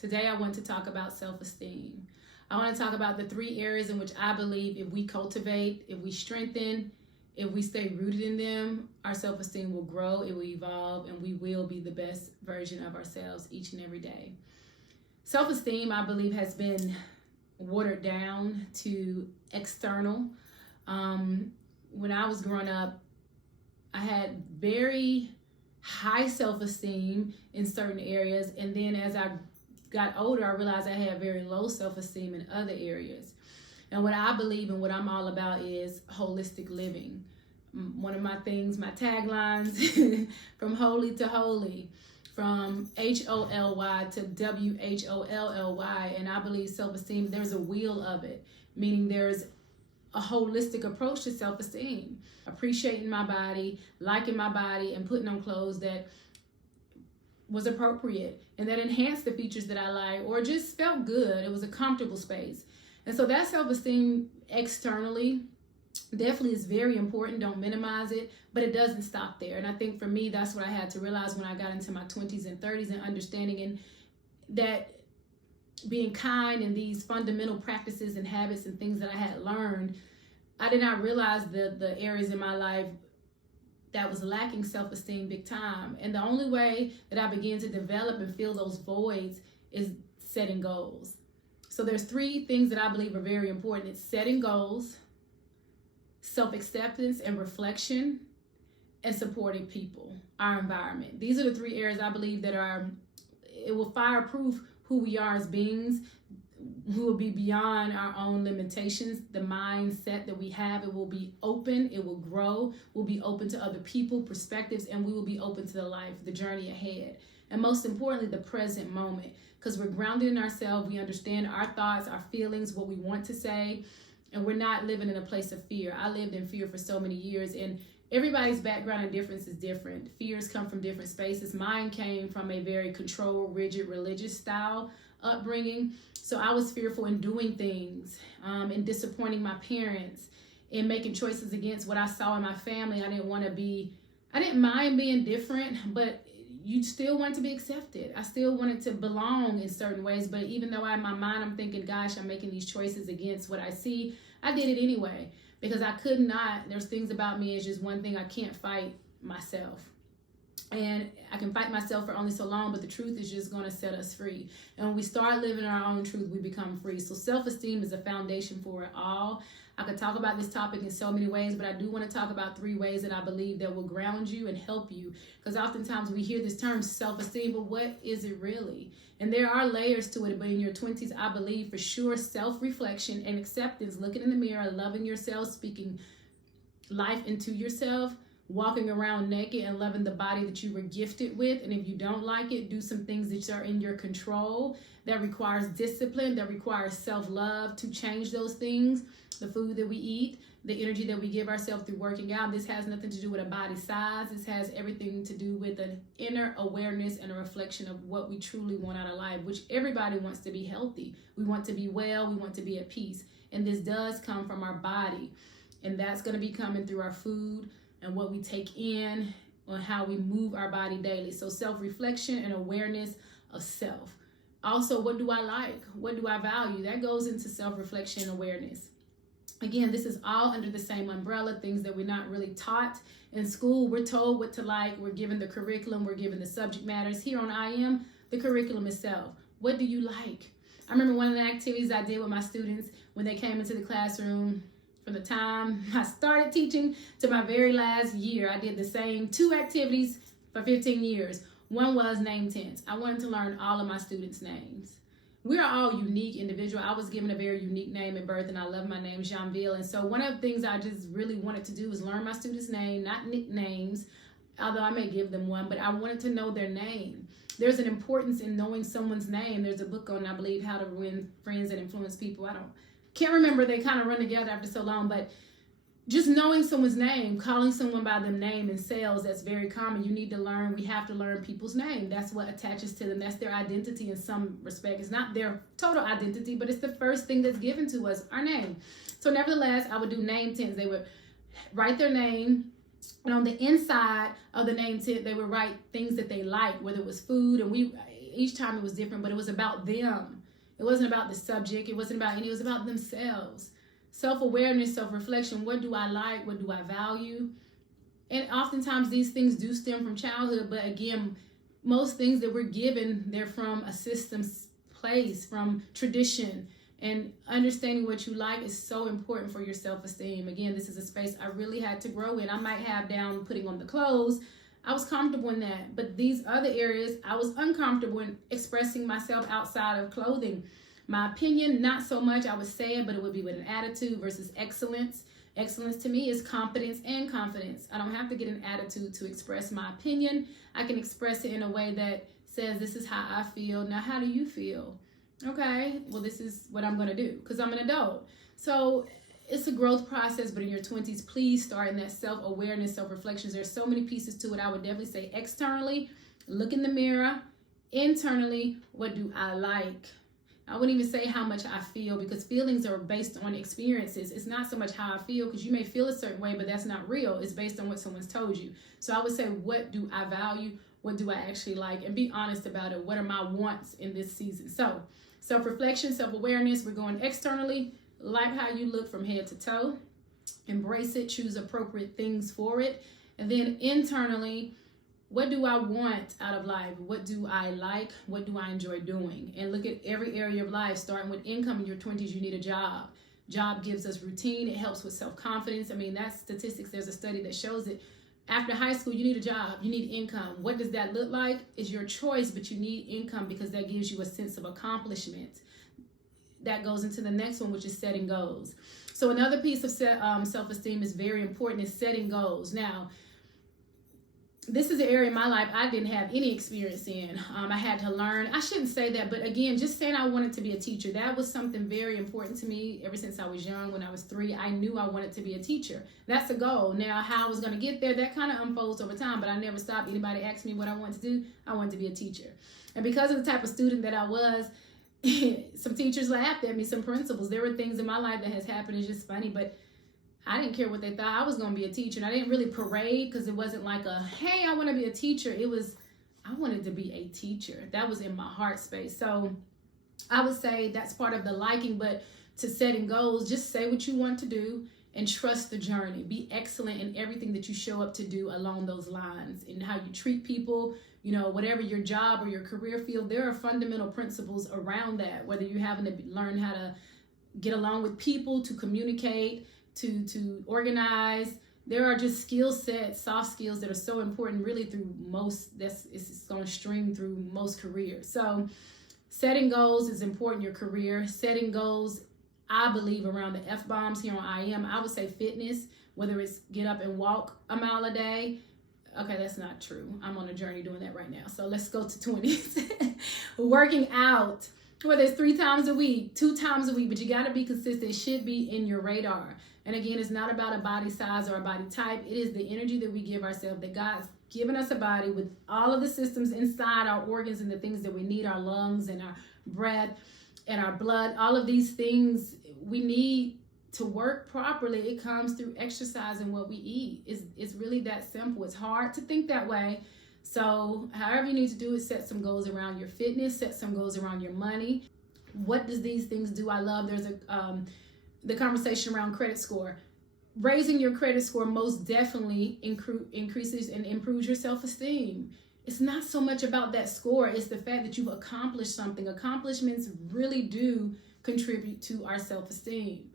Today I want to talk about self-esteem. I want to talk about the three areas in which I believe if we cultivate, if we strengthen, if we stay rooted in them, our self-esteem will grow, it will evolve, and we will be the best version of ourselves each and every day. Self-esteem, I believe, has been watered down to external. When I was growing up, I had very high self-esteem in certain areas, and then as I got older, I realized I had very low self-esteem in other areas. And what I believe and what I'm all about is holistic living. One of my things, my taglines, from holy to holy, from HOLY to WHOLLY, and I believe self-esteem, there's a wheel of it, meaning there's a holistic approach to self-esteem, appreciating my body, liking my body, and putting on clothes that was appropriate and that enhanced the features that I like or just felt good. It was a comfortable space. And so that self-esteem externally definitely is very important. Don't minimize it, but it doesn't stop there. And I think for me, that's what I had to realize when I got into my 20s and 30s and understanding and that being kind and these fundamental practices and habits and things that I had learned, I did not realize the areas in my life that was lacking self-esteem big time. And the only way that I began to develop and fill those voids is setting goals. So there's three things that I believe are very important. It's setting goals, self-acceptance and reflection, and supporting people, our environment. These are the three areas I believe that it will fireproof who we are as beings, who will be beyond our own limitations, the mindset that we have. It will be open, it will grow, we'll be open to other people, perspectives, and we will be open to the life, the journey ahead. And most importantly, the present moment, because we're grounded in ourselves, we understand our thoughts, our feelings, what we want to say, and we're not living in a place of fear. I lived in fear for so many years, and everybody's background and difference is different. Fears come from different spaces. Mine came from a very controlled, rigid, religious style upbringing. So I was fearful in doing things, in disappointing my parents, in making choices against what I saw in my family. I didn't mind being different, but you still want to be accepted. I still wanted to belong in certain ways, but even though in my mind I'm thinking, gosh, I'm making these choices against what I see, I did it anyway because I could not. There's things about me, it's just one thing, I can't fight myself. And I can fight myself for only so long, but the truth is just going to set us free. And when we start living our own truth, we become free. So self-esteem is a foundation for it all. I could talk about this topic in so many ways, but I do want to talk about three ways that I believe that will ground you and help you. Because oftentimes we hear this term self-esteem, but what is it really? And there are layers to it, but in your 20s, I believe for sure self-reflection and acceptance, looking in the mirror, loving yourself, speaking life into yourself, walking around naked and loving the body that you were gifted with. And if you don't like it, do some things that are in your control. That requires discipline, that requires self-love to change those things. The food that we eat, the energy that we give ourselves through working out. This has nothing to do with a body size. This has everything to do with an inner awareness and a reflection of what we truly want out of life, which everybody wants to be healthy. We want to be well. We want to be at peace. And this does come from our body. And that's going to be coming through our food and what we take in, on how we move our body daily. So self-reflection and awareness of self. Also, what do I like? What do I value? That goes into self-reflection and awareness. Again, this is all under the same umbrella, things that we're not really taught in school. We're told what to like. We're given the curriculum. We're given the subject matters. Here on I Am, the curriculum itself. What do you like? I remember one of the activities I did with my students when they came into the classroom. From the time I started teaching to my very last year, I did the same 2 activities for 15 years. One was name tense. I wanted to learn all of my students' names. We are all unique individuals. I was given a very unique name at birth, and I love my name, Jeanville. And so one of the things I just really wanted to do was learn my students' name, not nicknames, although I may give them one, but I wanted to know their name. There's an importance in knowing someone's name. There's a book on, I believe, How to Win Friends and Influence People. Can't remember, they kind of run together after so long, but just knowing someone's name, calling someone by their name in sales, that's very common. You need to learn, we have to learn people's name. That's what attaches to them. That's their identity in some respect. It's not their total identity, but it's the first thing that's given to us, our name. So nevertheless, I would do name tents. They would write their name, and on the inside of the name tent, they would write things that they liked, whether it was food, and each time it was different, but it was about them. It wasn't about the subject. It wasn't about any, it was about themselves. Self-awareness, self-reflection. What do I like? What do I value? And oftentimes these things do stem from childhood, but again, most things that we're given, they're from a system's place, from tradition. And understanding what you like is so important for your self-esteem. Again, this is a space I really had to grow in. I might have down putting on the clothes. I was comfortable in that. But these other areas, I was uncomfortable in expressing myself outside of clothing. My opinion, not so much. I would say it, but it would be with an attitude versus excellence. Excellence to me is competence and confidence. I don't have to get an attitude to express my opinion. I can express it in a way that says, this is how I feel. Now, how do you feel? Okay, well, this is what I'm going to do because I'm an adult. So it's a growth process, but in your 20s, please start in that self-awareness, self-reflections. There's so many pieces to it. I would definitely say externally, look in the mirror. Internally, what do I like? I wouldn't even say how much I feel because feelings are based on experiences. It's not so much how I feel because you may feel a certain way, but that's not real. It's based on what someone's told you. So I would say, what do I value? What do I actually like? And be honest about it. What are my wants in this season? So self-reflection, self-awareness, we're going externally, like how you look from head to toe, embrace it, choose appropriate things for it. And then internally, what do I want out of life? What do I like? What do I enjoy doing? And look at every area of life, starting with income in your 20s, you need a job. Job gives us routine. It helps with self-confidence. I mean, that's statistics. There's a study that shows it. After high school, you need a job, you need income. What does that look like? It's your choice, but you need income because that gives you a sense of accomplishment. That goes into the next one, which is setting goals. So another piece of self-esteem is very important is setting goals. Now, this is an area in my life I didn't have any experience in. I had to learn. I shouldn't say that, but again, just saying I wanted to be a teacher, that was something very important to me ever since I was young. When I was 3, I knew I wanted to be a teacher. That's a goal. Now, how I was going to get there, that kind of unfolds over time, but I never stopped. Anybody asked me what I wanted to do, I wanted to be a teacher. And because of the type of student that I was, some teachers laughed at me, some principals. There were things in my life that has happened. It's just funny, but I didn't care what they thought. I was going to be a teacher. And I didn't really parade because it wasn't like a, hey, I want to be a teacher. It was, I wanted to be a teacher. That was in my heart space. So I would say that's part of the liking, but to setting goals, just say what you want to do and trust the journey. Be excellent in everything that you show up to do along those lines, and how you treat people, you know, whatever your job or your career field, there are fundamental principles around that, whether you're having to learn how to get along with people, to communicate, to organize. There are just skill sets, soft skills that are so important really through most, it's going to stream through most careers. So setting goals is important in your career. Setting goals, I believe, around the F-bombs here on I would say fitness, whether it's get up and walk a mile a day. Okay, that's not true. I'm on a journey doing that right now. So let's go to 20s. Working out, whether it's 3 times a week, 2 times a week, but you got to be consistent. It should be in your radar. And again, it's not about a body size or a body type. It is the energy that we give ourselves, that God's given us a body with all of the systems inside, our organs and the things that we need, our lungs and our breath and our blood. All of these things we need to work properly. It comes through exercise and what we eat. It's really that simple. It's hard to think that way. So however you need to do it, set some goals around your fitness, set some goals around your money. What does these things do? I love, there's the conversation around credit score. Raising your credit score most definitely increases and improves your self-esteem. It's not so much about that score. It's the fact that you've accomplished something. Accomplishments really do contribute to our self-esteem.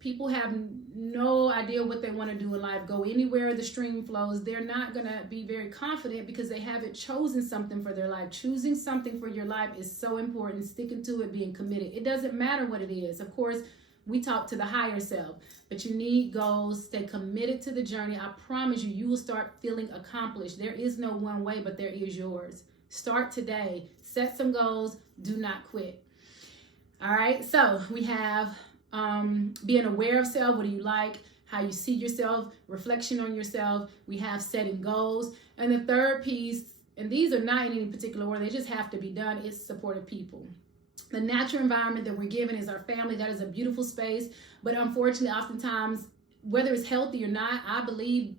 People have no idea what they want to do in life, go anywhere the stream flows. They're not going to be very confident because they haven't chosen something for their life. Choosing something for your life is so important. Sticking to it, being committed. It doesn't matter what it is. Of course, we talk to the higher self, but you need goals. Stay committed to the journey. I promise you, you will start feeling accomplished. There is no one way, but there is yours. Start today. Set some goals. Do not quit. All right. So we have being aware of self. What do you like? How you see yourself, reflection on yourself. We have setting goals. And the third piece, and these are not in any particular order, they just have to be done, is supportive people. The natural environment that we're given is our family. That is a beautiful space. But unfortunately, oftentimes, whether it's healthy or not, I believe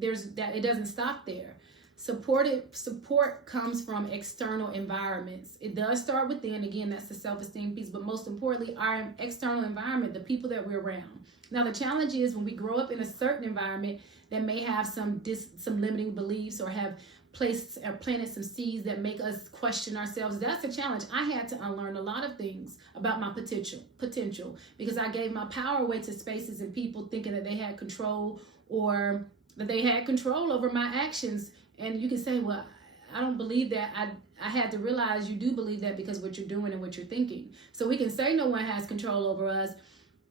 it doesn't stop there. Support comes from external environments. It does start within. Again, that's the self-esteem piece, but most importantly, our external environment, the people that we're around. Now, the challenge is when we grow up in a certain environment that may have some limiting beliefs or have planted some seeds that make us question ourselves. That's a challenge. I had to unlearn a lot of things about my potential because I gave my power away to spaces and people thinking that they had control or that they had control over my actions. And you can say, well, I don't believe that. I had to realize you do believe that because what you're doing and what you're thinking. So we can say no one has control over us,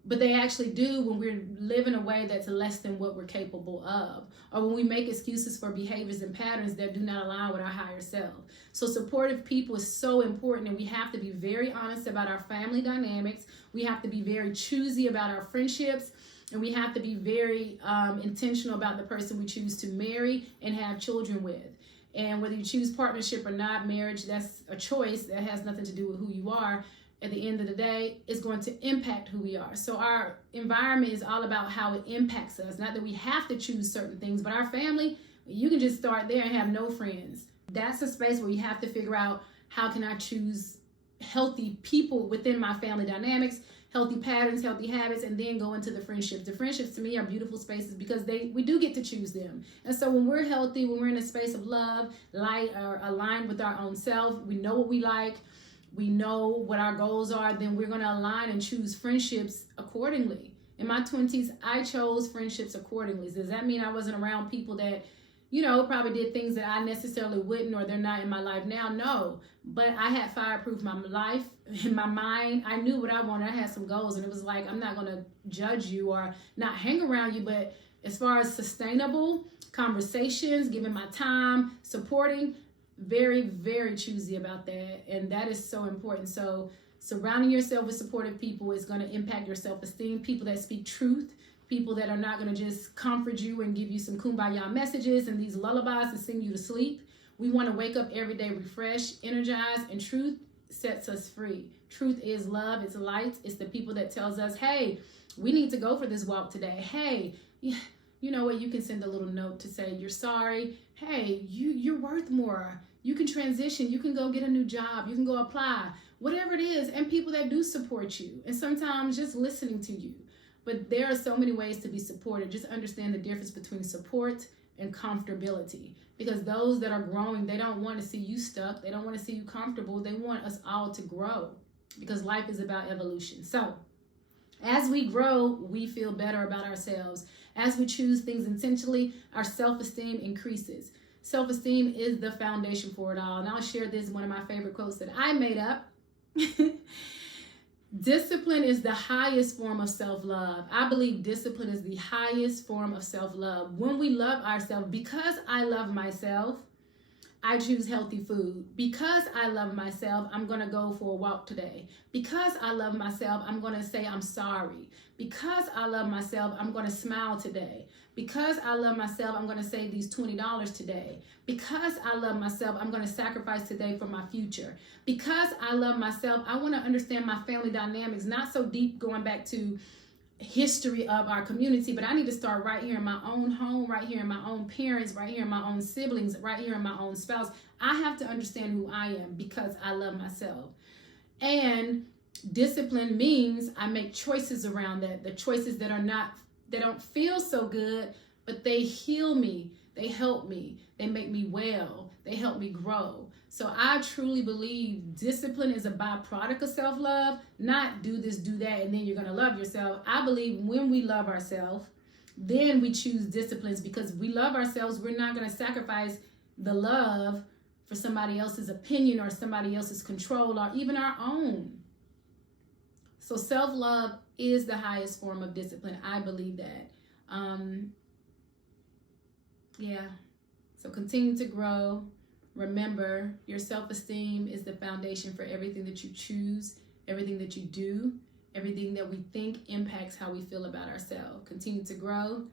but they actually do when we're living a way that's less than what we're capable of, or when we make excuses for behaviors and patterns that do not align with our higher self. So supportive people is so important, and we have to be very honest about our family dynamics. We have to be very choosy about our friendships, and we have to be very intentional about the person we choose to marry and have children with. And whether you choose partnership or not, marriage, that's a choice that has nothing to do with who you are. At the end of the day, it's going to impact who we are. So our environment is all about how it impacts us. Not that we have to choose certain things, but our family, you can just start there and have no friends. That's a space where you have to figure out, how can I choose healthy people within my family dynamics, healthy patterns, healthy habits, and then go into the friendships. The friendships to me are beautiful spaces because we do get to choose them. And so when we're healthy, when we're in a space of love, light, or aligned with our own self, we know what we like, we know what our goals are, then we're going to align and choose friendships accordingly. In my 20s, I chose friendships accordingly. Does that mean I wasn't around people that, probably did things that I necessarily wouldn't, or they're not in my life now? No, but I had fireproof my life in my mind. I knew what I wanted. I had some goals, and it was like, I'm not going to judge you or not hang around you, but as far as sustainable conversations, giving my time, supporting, very, very choosy about that. And that is so important. So surrounding yourself with supportive people is going to impact your self-esteem. People that speak truth, people that are not going to just comfort you and give you some kumbaya messages and these lullabies to sing you to sleep. We want to wake up every day refreshed, energized, and truth sets us free. Truth is love. It's light. It's the people that tells us, hey, we need to go for this walk today. Hey, you know what? You can send a little note to say you're sorry. Hey, you're worth more. You can transition. You can go get a new job. You can go apply. Whatever it is. And people that do support you. And sometimes just listening to you. But there are so many ways to be supported. Just understand the difference between support and comfortability. Because those that are growing, they don't want to see you stuck. They don't want to see you comfortable. They want us all to grow. Because life is about evolution. So, as we grow, we feel better about ourselves. As we choose things intentionally, our self-esteem increases. Self-esteem is the foundation for it all. And I'll share this, one of my favorite quotes that I made up. Discipline is the highest form of self-love. I believe discipline is the highest form of self-love. When we love ourselves, because I love myself, I choose healthy food. Because I love myself, I'm going to go for a walk today. Because I love myself, I'm going to say I'm sorry. Because I love myself, I'm going to smile today. Because I love myself, I'm going to save these $20 today. Because I love myself, I'm going to sacrifice today for my future. Because I love myself, I want to understand my family dynamics, not so deep going back to history of our community, but I need to start right here in my own home, right here in my own parents, right here in my own siblings, right here in my own spouse. I have to understand who I am because I love myself. And discipline means I make choices around that, the choices that don't feel so good, but they heal me, they help me, they make me well, they help me grow. So I truly believe discipline is a byproduct of self-love, not do this, do that, and then you're going to love yourself. I believe when we love ourselves, then we choose disciplines because we love ourselves. We're not going to sacrifice the love for somebody else's opinion or somebody else's control or even our own. So self-love is the highest form of discipline. I believe that. So continue to grow. Remember, your self-esteem is the foundation for everything that you choose, everything that you do, everything that we think impacts how we feel about ourselves. Continue to grow.